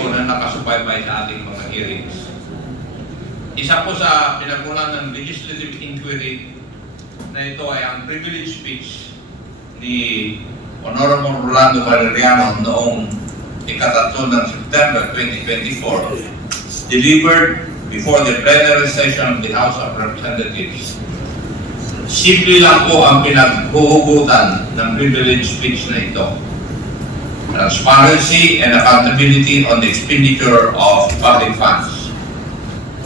na nakasubaybay sa ating mga hearings. Isa po sa pinagmulan ng legislative inquiry na ito ay ang privilege speech ni Honorable Rolando Valeriano noong ikatatlo ng September 2024 delivered before the plenary session of the House of Representatives. Simple lang po ang pinaghuhugutan ng privilege speech na ito. Transparency and accountability on the expenditure of public funds.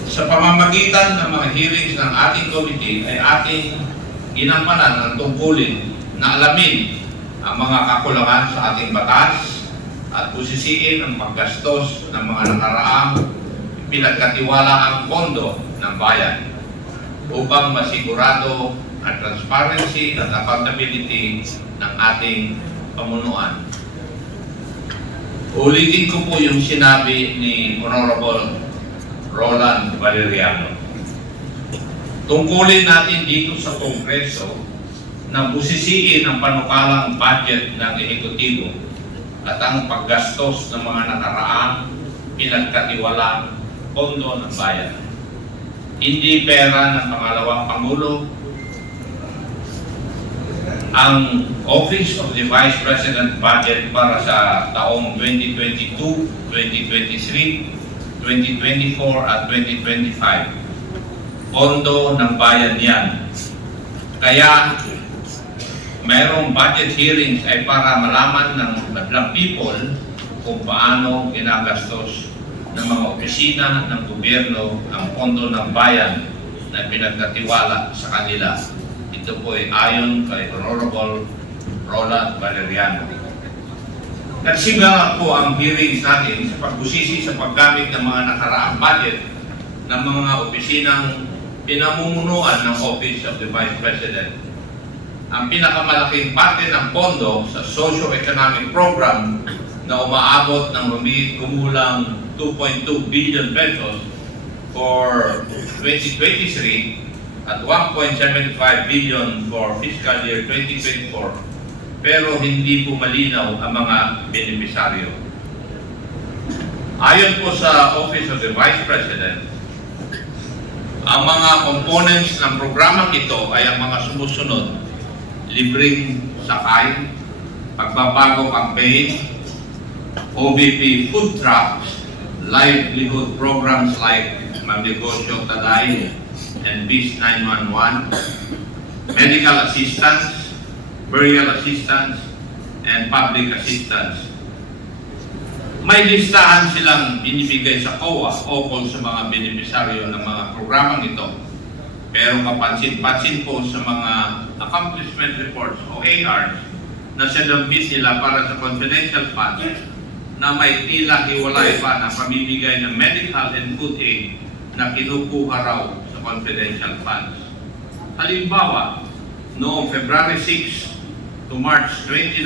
Sa pamamagitan ng mga hearings ng ating committee ay ating ginampanan ng tungkulin na alamin ang mga kakulangan sa ating batas at pusisiin ang paggastos ng mga nakaraang pinagkatiwalaang pondo ng bayan upang masigurado ang transparency at accountability ng ating pamunuan. Ulitin ko po yung sinabi ni Honorable Roland Valeriano. Tungkulin natin dito sa Kongreso na busisiin ang panukalang budget ng Ehekutibo at ang paggastos ng mga nakaraang pinagkatiwalang pondo ng bayan. Hindi pera ng pangalawang Pangulo. Ang Office of the Vice President budget para sa taong 2022, 2023, 2024 at 2025. Pondo ng bayan yan. Kaya mayroong budget hearings ay para malaman ng madlang people kung paano ginagastos ng mga opisina ng gobyerno ang pondo ng bayan na pinagkatiwala sa kanila. Ito po ay ayon kay Honorable Roland Valeriano. Nagsimula po ang hearings natin sa pagbusisi sa paggamit ng mga nakaraang budget ng mga opisinang pinamumunuan ng Office of the Vice President. Ang pinakamalaking parte ng pondo sa socio-economic program na umaabot ng kumulang 2.2 billion pesos for 2023 at 1.75 billion for fiscal year 2024, pero hindi po malinaw ang mga benepisaryo. Ayon po sa Office of the Vice President, ang mga components ng programang ito ay ang mga sumusunod: libreng sakay, pagbabago campaign, OVP food trucks, livelihood programs like Magnegosyo Taday and Peace 911, medical assistance, burial assistance, and public assistance. May listahan silang binibigay sa COA ukol sa mga benepisaryo ng mga programang ito. Pero kapansin-pansin po sa mga accomplishment reports o ARs na sinabit nila para sa confidential funds na may tila hiwalay pa na pamimigay ng medical and food aid na kinukuha raw sa confidential funds. Halimbawa, noong February 6 to March 29,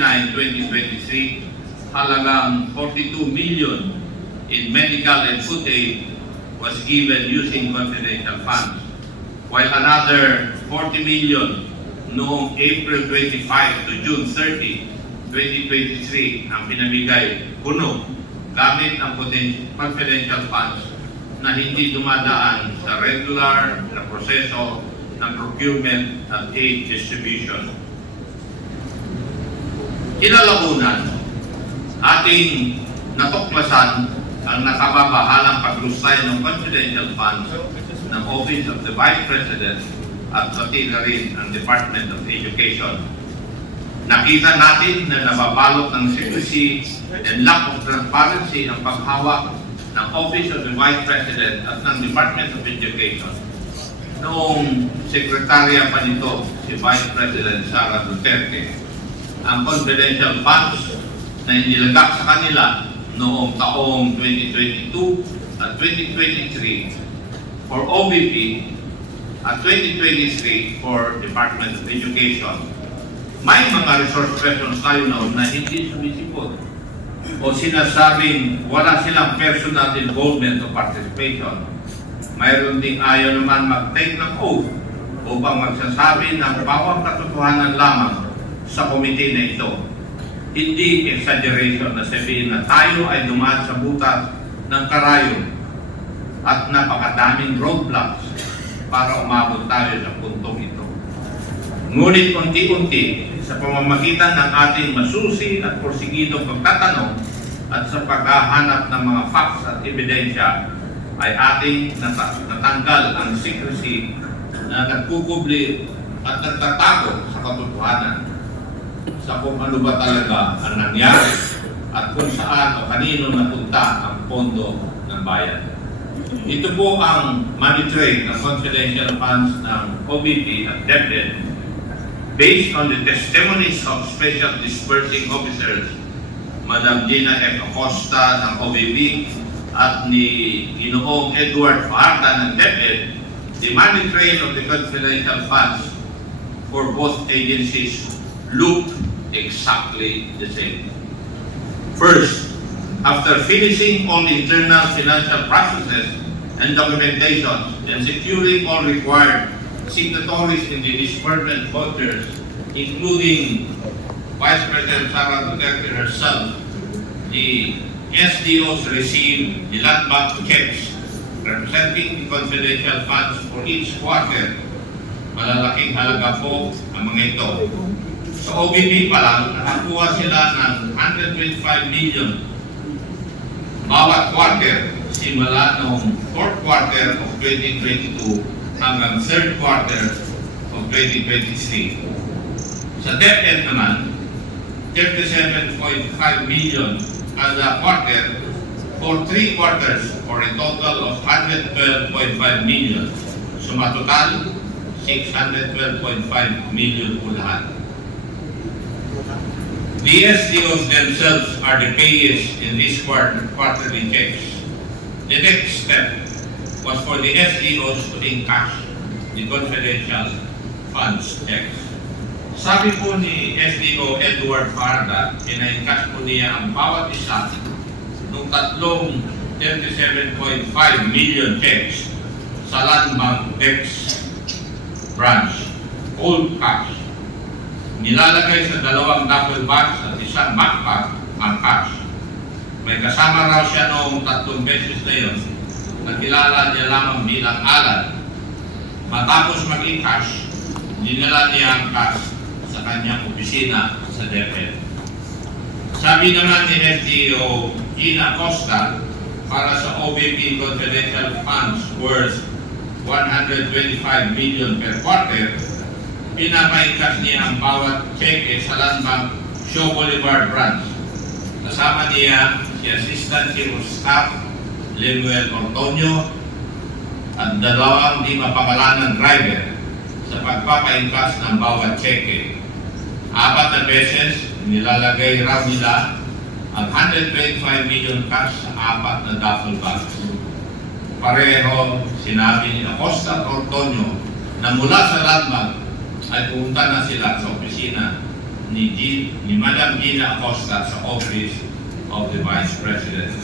2023, halagang 42 million in medical and food aid was given using confidential funds, while another 40 million noong April 25 to June 30, 2023 ang pinamigay puno gamit ang confidential funds na hindi dumadaan sa regular na proseso ng procurement at aid distribution. Kinalaunan, ating natuklasan ang nakababahalang paglustay ng confidential funds ng Office of the Vice President at pati na rin ang Department of Education. Nakita natin na nababalot ng secrecy and lack of transparency ang paghawak ng Office of the Vice President at ng Department of Education. Noong sekretarya pa nito si Vice President Sara Duterte, ang confidential funds na inilagak sa kanila noong taong 2022 at 2023 for OVP at 2023 for Department of Education. May mga resource persons tayo noon na hindi sumisipot o sinasabing wala silang personal involvement o participation. Mayroon ding ayaw naman mag-take ng oath upang magsasabi ng bawang katotohanan lamang sa komite na ito. Hindi exaggeration na sabihin na tayo ay dumaan sa butas ng karayon at napakadaming roadblocks para umabot tayo sa puntong ito. Ngunit unti-unti, sa pamamagitan ng ating masusi at porsigidong pagtatanong at sa paghahanap ng mga facts at ebidensya, ay ating natanggal ang secrecy na nagkukubli at nagtatago sa katotohanan sa kung ano ba talaga ang nangyari at kung saan o kanino napunta ang pondo ng bayan. Ito po ang money trail ng confidential funds ng OVP at DepEd based on the testimonies of Special Disbursing Officers Madam Gina F. Acosta ng OVP at ni Ginoong Edward Fajarda ng DepEd. The money trail of the confidential funds for both agencies look exactly the same. First, after finishing all internal financial processes and documentation and securing all required signatories in the disbursement vouchers, including Vice President Sara Duterte herself, the SDOs received the land bank checks representing the confidential funds for each quarter. Malalaking halaga po ang mga ito. Sa OVP pa lang, nakakuha sila ng 125 million bawat quarter simula noong 4th quarter of 2022 hanggang 3rd quarter of 2023. Sa DepEd naman, 37.5 million kada quarter for 3 quarters for a total of 112.5 million. Sumatotal, 612.5 million po lahat. The SDOs themselves are the payees in these quarterly checks. The next step was for the SDOs to encash the confidential funds checks. Sabi po ni SDO Edward Fajarda, ina-encash po niya ang bawat isa ng tatlong 37.5 million checks sa Land Bank Dex branch, old cash. Nilalagay sa dalawang duffel bags at isang backpack ang cash. May kasama raw siya noong 3 beses na yun na kilala niya lamang bilang Alan. Matapos mag-encash, dinala niya ang cash sa kanyang opisina sa DepEd. Sabi naman ni SDO Gina Acosta, para sa OVP confidential funds worth 125 million per quarter, pinapaikas niya ang bawat cheque sa Land Bank Shaw Boulevard branch. Kasama niya si Assistant Chief of Staff Lemuel Ortonio at dalawang di mapakalanan driver sa pagpapaikas ng bawat cheque. 4 na beses nilalagay raw nila ang 125 million cash sa 4 na duffel bags. Pareho sinabi ni Acosta at Ortonio na mula sa Land Bank ay pumunta na sila sa opisina ni Madam Gina Acosta sa Office of the Vice President.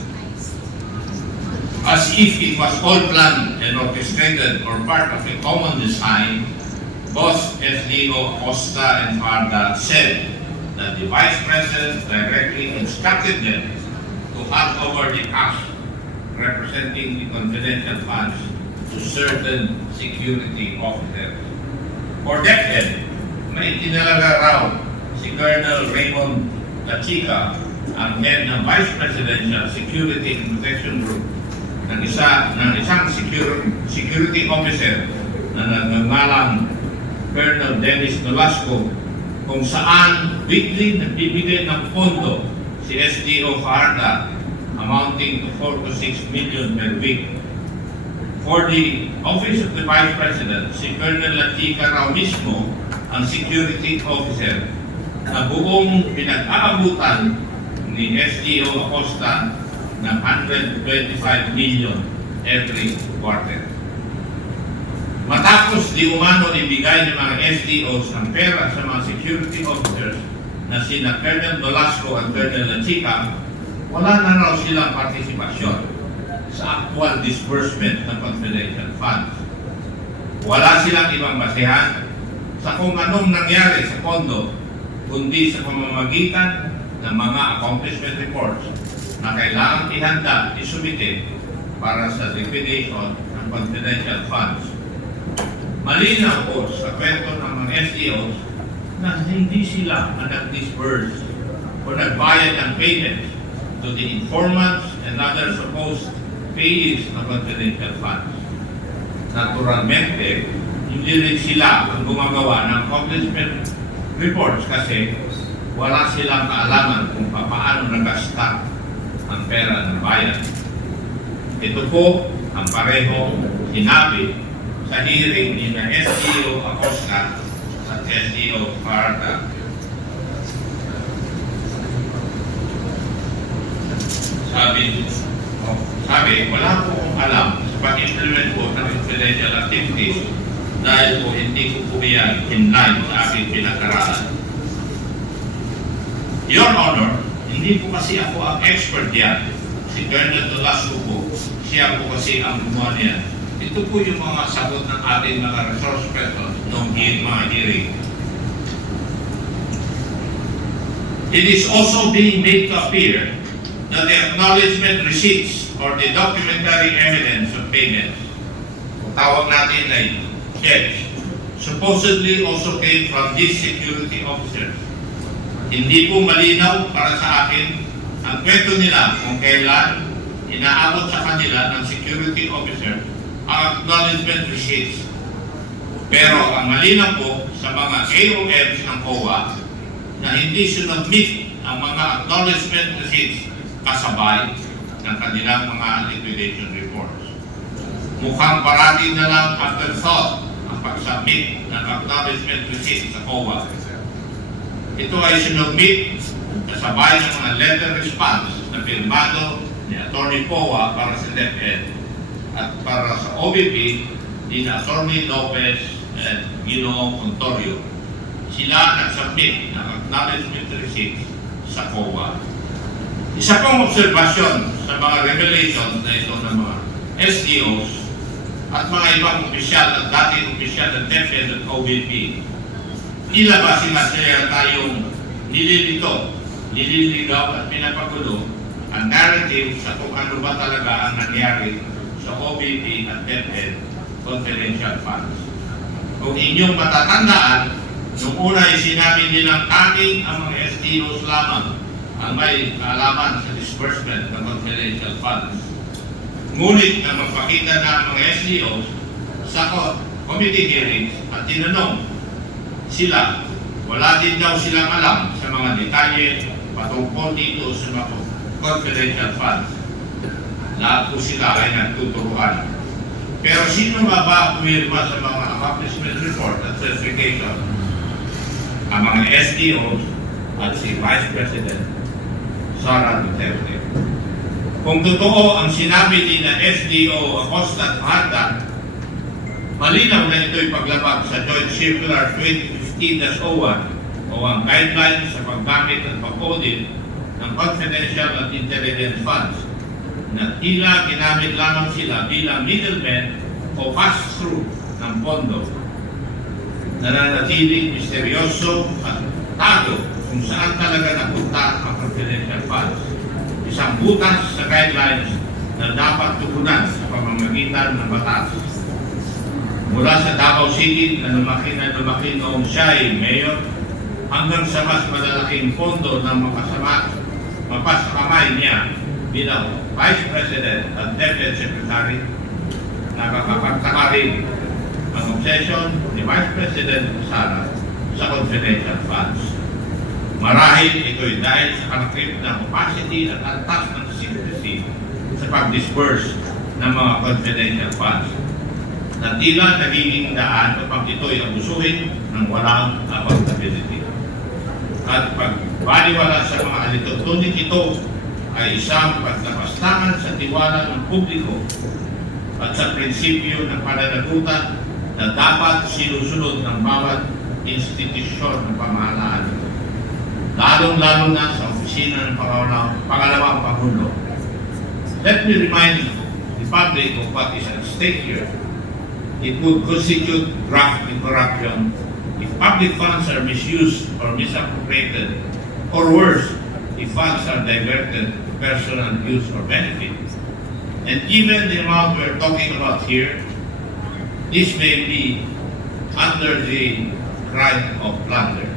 As if it was all planned and orchestrated or part of a common design, both SDO Acosta and Fajarda said that the Vice President directly instructed them to hand over the cash representing the confidential funds to certain security officers. For DepEd, may tinalaga raw si Colonel Raymond Lachica, ang head ng Vice Presidential Security and Protection Group, ng isang security officer na nagngangalang Colonel Dennis Nolasco, kung saan weekly nagbibigay ng pondo si SDO Fajarda amounting to 4 to 6 million per week. For the Office of the Vice President, si Colonel Latica raw mismo ang security officer na buong pinag-aabutan ni SDO Acosta ng 125 million every quarter. Matapos di umano ibigay ng mga SDOs ang pera sa mga security officers na sina Colonel Nolasco at Colonel Lachica, wala na raw silang partisipasyon sa actual disbursement ng confidential funds. Wala silang ibang basehan sa kung anong nangyari sa pondo, kundi sa pamamagitan ng ng mga accomplishment reports na kailangang ihanda, isumite para sa liquidation ng confidential funds. Malinaw po sa kwento ng mga SEOs na hindi sila ang nag-disburse o nagbayad ng payments to the informants and other supposed payees ng confidential funds. Naturalmente, hindi rin sila ang gumagawa ng accomplishment reports kasi wala silang kaalaman kung paano nagasta ang pera ng bayan. Ito po ang parehong sinabi sa hearing ni na SEO Acosta at SEO Parda. Sabi, wala po akong alam sa pag-implement po ng confidential activities dahil po hindi ko po yan in line sa aking pinag-aralan. Your Honor, hindi po kasi ako ang expert yan. Si Colonel Tolasco po, siya po kasi ang gumawa niyan. Ito po yung mga sagot ng ating mga resource persons noong mga hearing. It is also being made to appear that the acknowledgement receipts or the documentary evidence of payments, kung tawag natin ay checks, supposedly also came from these security officers. Hindi po malinaw para sa akin ang kwento nila kung kailan inaabot sa kanila ng security officer ang acknowledgement receipts. Pero ang malinaw po sa mga AOMs ng COA na hindi sinubmit ang mga acknowledgement receipts kasabay ng kanilang mga liquidation reports. Mukhang parating na lang afterthought ang pag-submit ng acknowledgement receipts sa COA. Ito ay sinubmit kasabay ng mga letter response na pirmado ni Atty. Poa para sa DepEd at para sa OVP ni Atty. Lopez at Ginoong Contorio. Sila nag-submit ng acknowledgement receipts sa COA. Isa pong obserbasyon sa mga revelations na ito ng mga SDOs at mga ibang opisyal at dating opisyal ng DepEd at OVP, tila ba sinasaya tayong nililito, nililigaw at pinapagulo ang narrative sa kung ano ba talaga ang nangyari sa OVP at DepEd confidential funds. Kung inyong matatandaan, noong una ay sinabi nilang tanging ang mga SDOs lamang ang may kaalaman sa disbursement ng confidential funds. Ngunit na magpakita na ang mga SDOs sa committee hearings at tinanong sila, wala din daw silang alam sa mga detalye patungkol dito sa mga confidential funds. Lahat po sila ay nagtuturuan. Pero sino ba pumirma sa mga accomplishment report at certification? Ang mga SDOs at si Vice President Sara Duterte. Kung totoo ang sinabi ni na SDO Acosta at Parda, malinaw na ito'y paglabag sa Joint Circular 2015-01 o ang guidelines sa paggamit at pag-audit ng confidential at intelligence funds na tila ginamit lamang sila bilang middlemen o pass-through ng pondo. Nananatiling misteryoso at tago kung saan talaga napunta ang confidential funds. Isang butas sa guidelines na dapat tugunan sa pamamagitan ng batas. Mula sa Davao City na lumaki noong siya ay mayor hanggang sa mas malalaking pondo ng mapasakamay niya bilang Vice President at Deputy Secretary. Nakakapagtaka rin ang obsession ni Vice President Sara sa confidential funds. Marahil ito'y dahil sa kalakip ng opacity at antas ng secrecy sa pag-disburse ng mga confidential funds na tila nagiging daan upang ito'y abusuhin ng walang accountability. At pagbaliwala sa mga alituntunin ito ay isang pagtapastangan sa tiwala ng publiko at sa prinsipyo ng pananagutan na dapat sinusunod ng bawat institusyon ng pamahalaan. Lalong-lalo na sa opisina ng pangalawang Pangulo. Let me remind the public of what is at stake here. It would constitute graft and corruption if public funds are misused or misappropriated, or worse, if funds are diverted to personal use or benefit. And given the amount we're talking about here, this may be under the crime of plunder.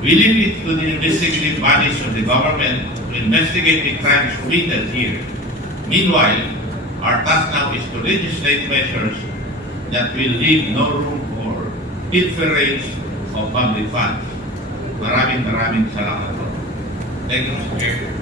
We leave it to the investigative bodies of the government to investigate the crimes committed here. Meanwhile, our task now is to legislate measures that will leave no room for pilferage of public funds. Maraming salamat po. Thank you, Mr. Chair.